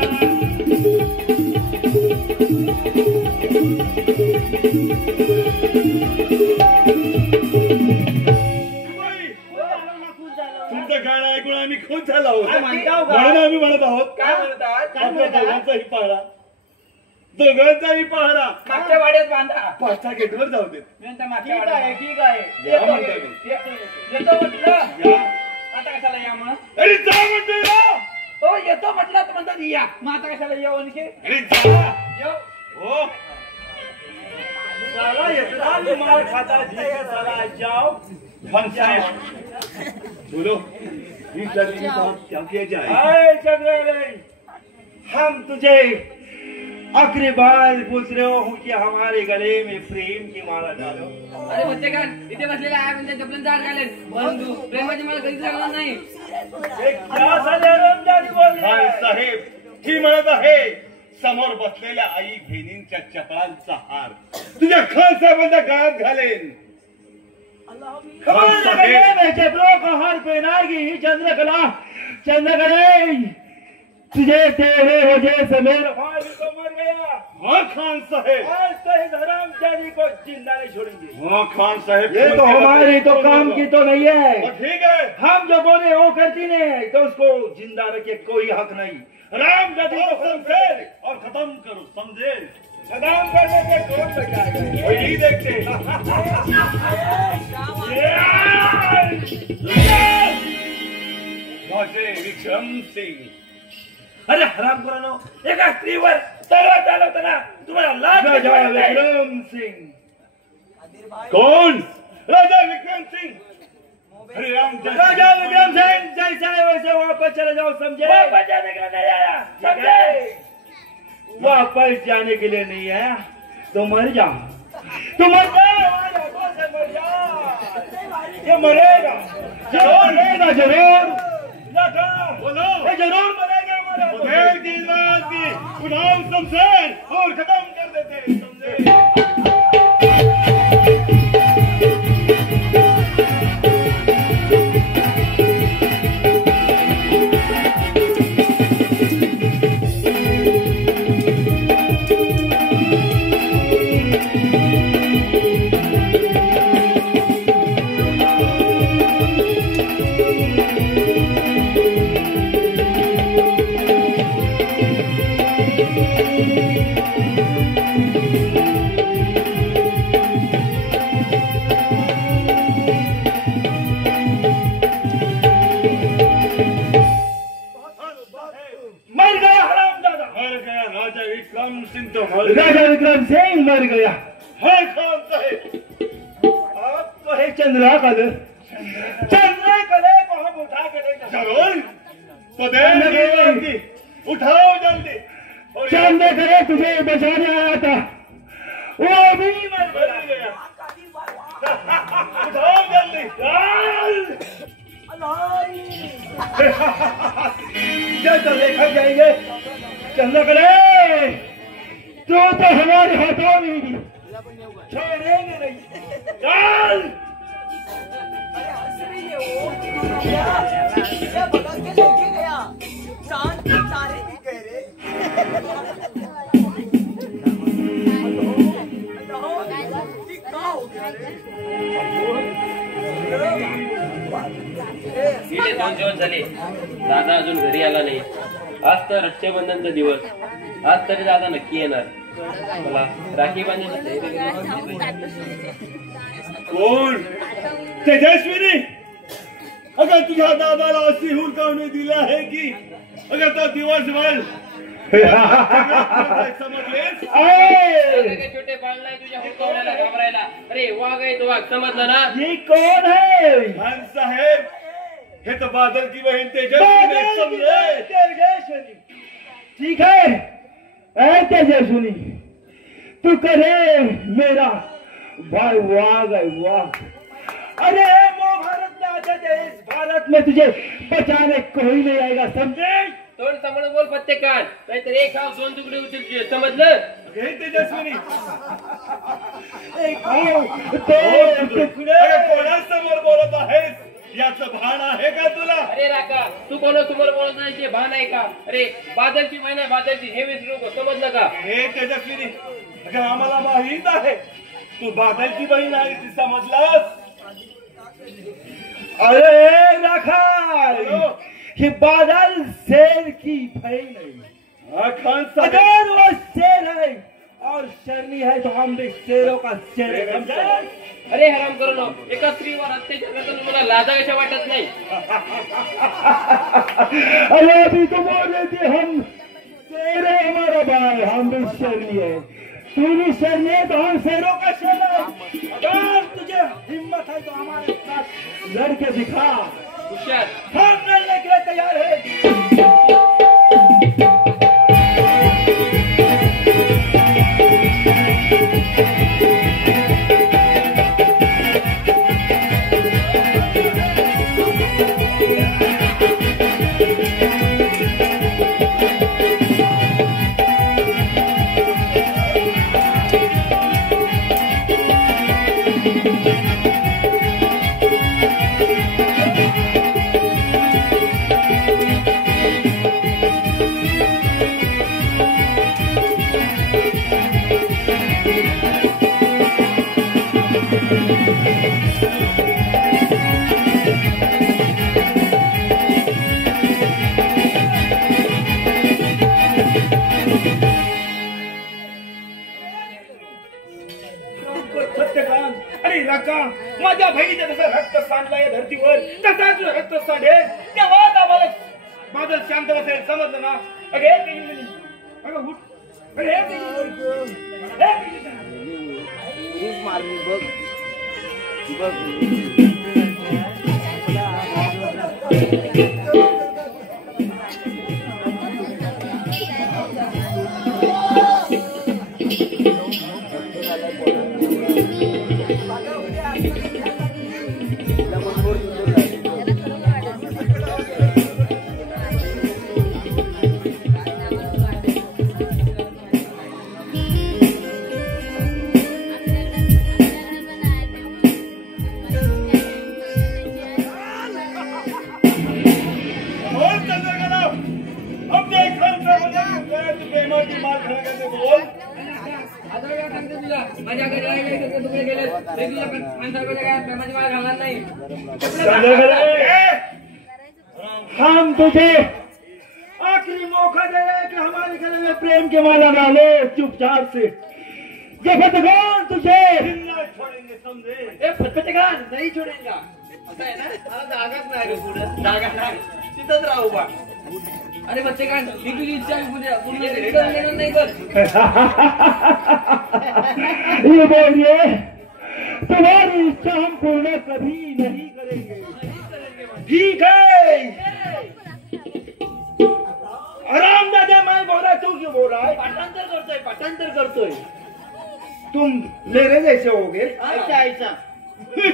बाई, तुमचं गाणं ऐकून आम्ही खुश झालो आहोत. काय म्हणता हो का? म्हणून आम्ही म्हणत आहोत काय म्हणत आहात आपल्या दोघांचाही पहाडा दोघांचाही पहाडा मागच्या वाड्यात बांधा पाचच्या गेटवर जाऊ देत. मी म्हणतो मागच्या ठीक वाड्यात आहे, ठीक आहे। या येतो म्हणता मी. येतो म्हटलं या. आता कशाला या मग अरे जा म्हणतोय ना. तो येतो म्हटलं तर म्हणतात या मग आता कशाला येऊ आणखी अरे जा. येऊ हो साला इतना भी मार खाता जी के साला जाओ। खान साहेब बोलो इस लड़की के साथ क्या किया जाए? आए चंद्र, हम तुझे आखिरी बार पूछ रहे हो कि हमारे गले में प्रेम की माला डालो। अरे बच्चे का इथे बसलेला आहे म्हणजे जपल्यांचा हात घालेल परंतु प्रेमाची मला कधीच घालणार नाही एक क्या साले रमजानी बोल रहे खान हैं? साहेब ही म्हणत आहे समोर बसलेल्या आई बहिणींच्या चपळांचा हार तुझ्या खान साहेबांच्या गळ्यात घालेन. हमारे गले में चपलों का हार पहनाएगी चंद्रकला। चंद्रकला तुझे तेरे वजह से मेरा भाई भी तो मर गया। हाँ खान साहेब आज तो इस हरामजादी को जिंदा नहीं छोड़ेंगे। हाँ खान साहेब ये तो हमारी तो काम की तो नहीं है। तो ठीक है हम जो बोले वो करती नहीं तो उसको जिंदा रखे कोई हक नहीं। हरामजादी और को समझे और खत्म करो समझे खत्म करने के कौन बचाएगा? वही देखते माझे विक्रम सिंह अरे हरामखोरानो, एका स्त्रीवर तलवार चालवताना तुम्हाला लाज राजा वाटत नाही? विक्रम सिंह कौन राजा विक्रम सिंह हरे राम राजा विक्रम सिंह जैसा है वैसे वापस चले जाओ, समझे? वापस जाने के लिए नहीं आया, समझे? वापस जाने के लिए नहीं आया तो मर जाओ, तो मर जाओ, हमारे हाथों से मर जाओ। ये मरेगा, जरूर मरेगा, जरूर। बोलो, ये जरूर मरेगा। शमशेर की इजरात की उठाओ शमशेर और खत्म कर देते शमशेर। राजा विक्रम सिंह मर गया। है खान साहेब आप तो है चंद्रकल को हम उठा के ले जरूर तो जल्दी उठाओ जल्दी। चंद्रकल तुझे बचाने आया था, वो भी मर गया। उठाओ जल्दी। तो देखा जाएंगे चंद्रकल तो हमारे हाथों में छोड़ेंगे नहीं। चल गेले 2 दिवस झाले, दादा अजून घरी आला नाही. आज तर रक्षाबंधनचा दिवस, आज तरी दादा नक्की येणार. मला राखी बांधण्याची कोण? तेजस्विनी, अगर तुझ्या दादाला अशी हुलकावणी दिली आहे की अगर तो दिवसभर समजलेस? छोटे बाळ नाही तुझ्या हुलकावण्याला घाबरायला. अरे वाघ आहे तो वाघ, समजलं ना? ये कौन है? खान साहेब, हे तो बादल की बहन तेजस्विनी समझे? तेजस्विनी ठीक है। ऐ तेजस्विनी, तू करे मेरा भाई वाघ है वाघ। अरे वो भारत में आजा दे, इस भारत में तुझे बचाने कोई नहीं आएगा, समझे? तोंड सांभाळून बोल प्रत्येकान, नाहीतर एक हाव 2 तुकडे होतील तुझे, समजलं? हे तेजस्विनी, टुकड़े कोणासमोर बोलत आहेस याचं भान आहे का तुला? अरे राका, तू कोणासमोर बोलत नाही ते भान आहे का? अरे बादलची बहीण आहे, बादलची, हे विसरू नको, समजलं का? हे तेजस्विनी, अगं आम्हाला माहित आहे तू बादलची बहीण आहे, ती समजलास? अरे राखाल, ये बादल शेर की बहन है। हाँ खान साहब, अगर वो शेर है और शर्मी है तो हम भी शेरों का शेर है, समझे? अरे हराम करू नको, एका स्त्रीवर अत्याचार करताना मला लाजा कशा वाटत नाही? अरे अभी तो बोल रहे थे हम शेर है, हमारा भाई, हम भी शर्मी है। तू भी शर्मी है तो हम शेरों का शेर है। अगर तुझे हिम्मत है तो हमारे साथ लड़के दिखा, हुशार. हम लड़ने के लिए तैयार है। अरे रका, माझ्या बहिणीचं जसं रक्त सांडलंय धरतीवर तसाच रक्त सांडेल, तेव्हा आम्हाला बादल शांत बसेल, समजलं ना? अगे अगं उठ, अरे सांगायचं बोल. आता काय सांगते तुला माझ्या घरी राहिले तुकडे गेले मी तुला 5,000 काय प्रेमाची माळ घालणार नाही. हम तुझे आखिरी मौका दे रहे हैं कि हमारे गले में प्रेम के माला डाले चुपचाप से। ये फतेहखान तुझे जिंदा छोडेंगे समझे. ए फटफटगान नाही छोडेंगा असं आहे ना. मला जागाच नाही रे पुढे जागा नाही तिथंच राहू बा. अरे फटफटगान मी तुझी इच्छा पूर्ण देणार नाही कर. ये बोलिए तुम्हारी इच्छा हम पूर्ण कभी नहीं करेंगे। ठीक है आराम दादा मैं बोल रहा तू क्यों बोल रहा है? पाठांतर करतोय तुम मेरे जैसे होगे। ऐसा ऐसा ये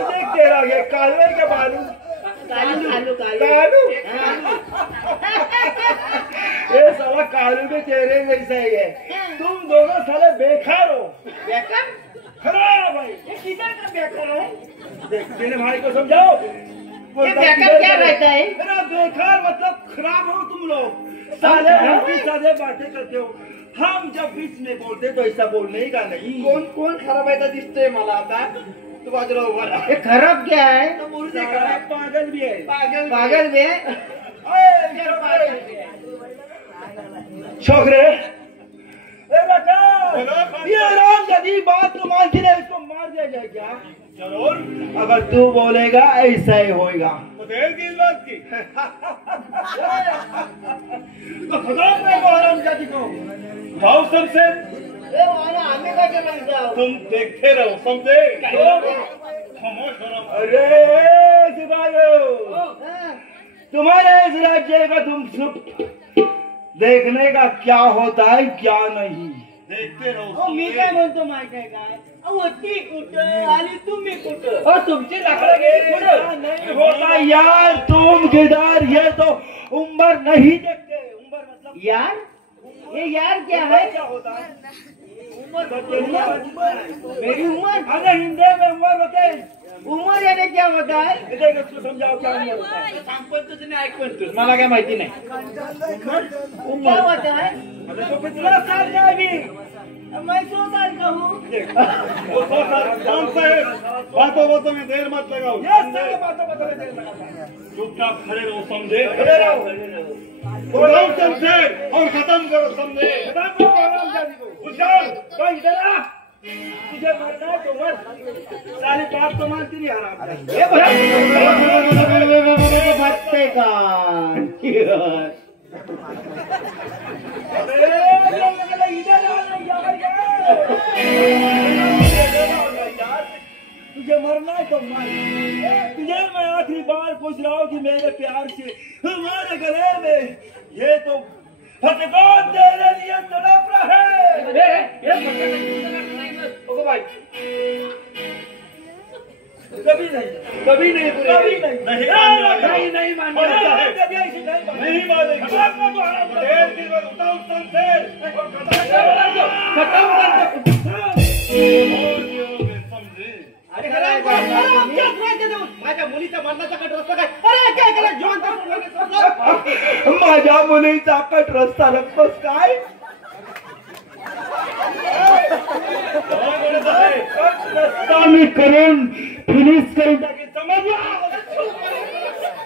देख तेरा ये कालवे के बालू कालू कालू ये साला कालू भी तेरे जैसा ही है। तुम दोनों साले बेकार हो बेकार खराब है। ये किधर का बेकार है? देख मेरे भाई को समझाओ। ये बेकार क्या रहता है? मेरा बेकार मतलब खराब हो तुम लोग साले उल्टी साले बातें करते हो। हम जब बीच में बोलते तो ऐसा बोलने का नहीं। कोण खराब आहे दिसतोय मला आता तू बाजूला उभा राहा. हे खराब क्या है? साला पागल भी है। पागल भी है. छोकरे ये राम यदि बात तो मानती नहीं इसको मार दिया जाए क्या? जरूर. अगर तू बोलेगा ऐसा ही होएगा। तो देर की इस बात की. तो खदान में आराम जाति को जाओ सबसे. ए वाला आम्ही काय म्हणतो? तुम देखते रहो समझे. खामोश रहो. अरे सिपाहियों तुम्हारे इस राज्य का तुम सुख देखने का क्या होता है क्या नहीं। देखते रहो. मी काय म्हणतो माहिती आहे काय? अहो ती कुठं आणि तुम्ही कुठं? हो तुमची लाकडं गेली पुढे. ऐसा नहीं होता यार तुम किधर ये तो उम्र नहीं देखते। उम्र मतलब यार ये यार क्या है? क्या होता है? मेरी उम्र अरे हिंदी में उम्र होते उम्र याने क्या होता है? देख इसको समझाओ क्या उम्र होता है। सांगतो तुझे ऐकतो मला काय माहिती नाही. क्या होता है? अरे तो कितना साल का है अभी? मैं 100 साल का हूँ. वो शाम से बातों में देर मत लगाओ. ये सारे बातों बता देते हैं। चुपचाप खड़े रहो समझे. खड़े रहो। बोलो समझे और खत्म करो समझे. खत्म करो आराम जाति को। कुशल भाई इधर आ। तुझे मरना है तो मर। सारी बात तो मानती नहीं आराम जाति। भटते का तुझे मरना है तो मर। तुझे मैं आखिरी बार पूछ रहा हूँ कि मेरे प्यार से हमारे गले में ये तो फतेहखान तेरे लिए तड़प रहा है। ओके भाई कभी नहीं कभी नहीं कभी नहीं नहीं नहीं मान नहीं मानेगा. देर की बात उठाओ समझे और खत्म समझे. अरे माझ्या मुलीचा मरणाचा कट रस्ता काय? अरे काय केलं जिवंत माझ्या मुलीचा कट रस्ता रक्तच काय? रस्ता मी करून फिनिश करून टाकेन समजला.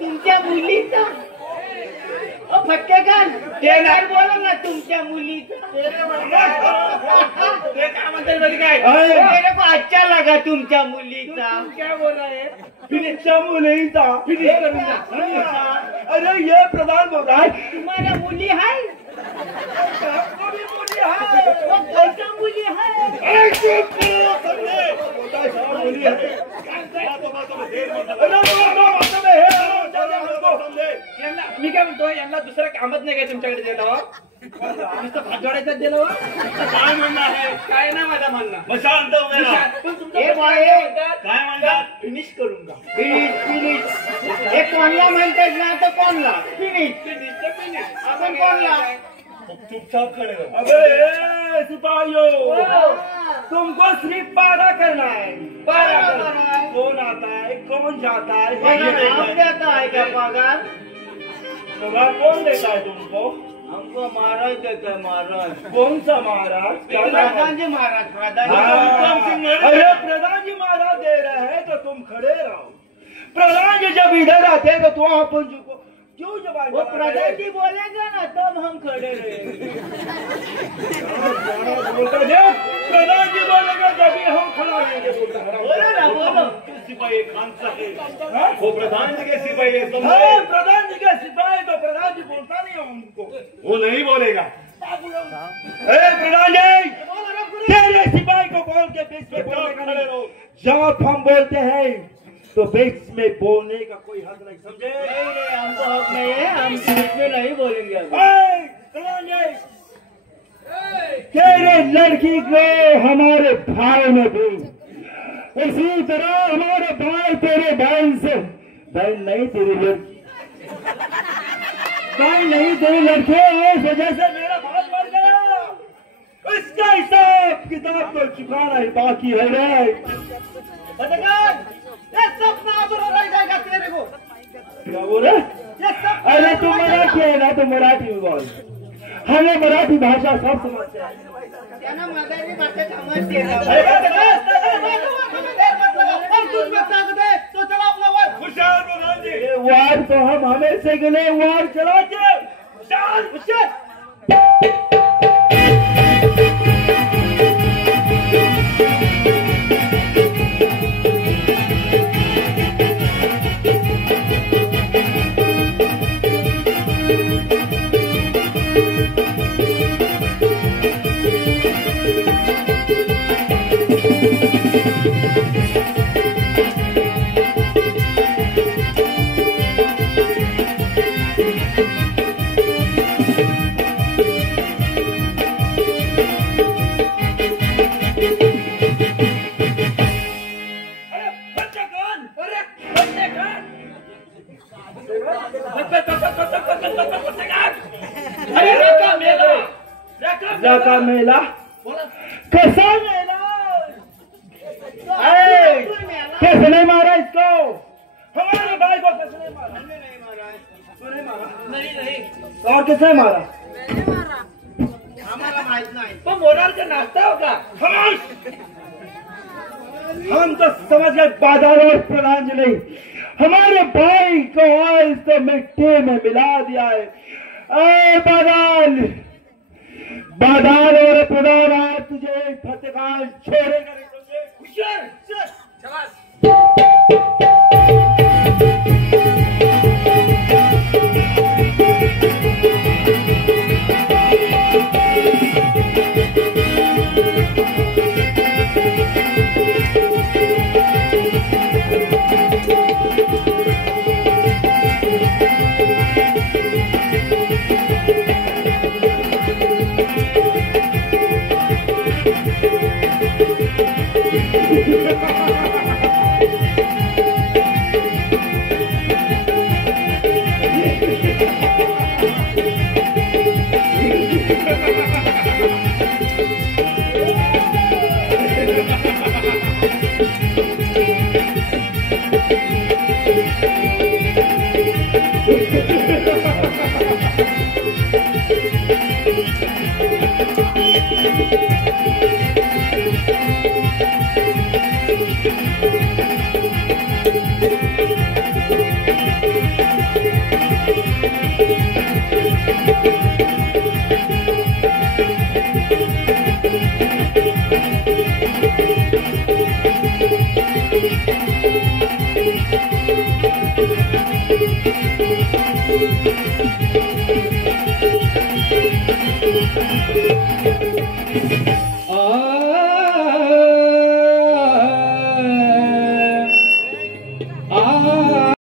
तुमच्या मुलीचा फटकेकान ते नाही बोला ना तुमच्या मुलीचा. ते काय म्हणतात माहिती काय? मेरे को अच्छा लगा तुमच्या मुलीचा. क्या बोल रहा है? फिनिशच्या मुलीचा फिनिश करून टाक. अरे ये प्रधान बोल रहा है तुम्हाला मुली आहे? मुली है कैसा मुली आहे? बातों में देर मत लगाओ. मी काय म्हणतो यांना दुसरं कामच नाही काय तुमच्याकडे दिलं नुसतं भात जोडायचं दिलं. काय म्हणणं आहे? काय ना माझा म्हणणं. मग शांत उभे राहा. हे बाय काय म्हणतात? फिनिश करून टाक. फिनिश हे कोणला म्हणतात ना तर कोणला फिनिश आपण कोणला? चुपचाप खड़े रहो. अबे सिपाहियों तुमको सिर्फ पारा करना है. पारा करना है. कौन आता है कौन जाता है आप देता है क्या पगार? पगार कौन देता है तुमको? हमको महाराज देता है महाराज। कौन सा महाराज? प्रधान जी महाराज, प्रधान जी। अरे प्रधान जी महाराज दे रहे हैं तो तुम खड़े रहो। प्रधान जी जब इधर आते हैं तो तुम अपन को क्यों जवाब? वो प्रधान जी बोलेंगे ना तब हम खड़े रहेंगे। प्रधान जी बोलेगा तभी हम खड़ा रहेंगे। बोलो ना बोलो। सिपाही खान साहब वो प्रधान जी के सिपाही है। प्रधान जी के सिपाही तो प्रधान जी बोलता नहीं है उनको, वो नहीं बोलेगा। प्रधान जी तेरे सिपाही को बोल के बीच में बोलने का नहीं। जब हम बोलते हैं तो बीच में बोलने का कोई हक नहीं, समझे? नहीं हमको हक नहीं है, हम बीच में नहीं बोलेंगे। प्रधान जी तेरे लड़की को हमारे भाई में भी, इसी तरह हमारे भाई तेरे बहन से, बहन नहीं तेरी लड़की, बहन नहीं तेरी लड़की, इस वजह से मेरा भाई मर गया। इसका हिसाब किताब तो चुकाना ही बाकी है रे। सपना अधूरा रह जाएगा तेरे को। क्या बोले? अरे तुम मराठी है ना, तो मराठी में बोल। हमें मराठी भाषा सब समझते हैं। त्यांना मराठी भाषा समजते ना। होशियार प्रधान जी, वार तो हम हमेशा के लिए वार चलाते। होशियार का मेला कैसा मेला? कैसे नहीं मारा इसको? हमारे भाई को कैसे नहीं मारा? नहीं मारा है। नहीं मारा? नहीं और कैसे मारा? हमारा माहित नहीं। तो मोरार का नाश्ता होगा। हम तो समझ गए बादल और प्रधान जी नहीं, हमारे भाई को आज तो मिट्टी में मिला दिया है। बादल और प्रधान आज तुझे फतेहगान छोड़ेगा नहीं, समझे? होशियार Thank you.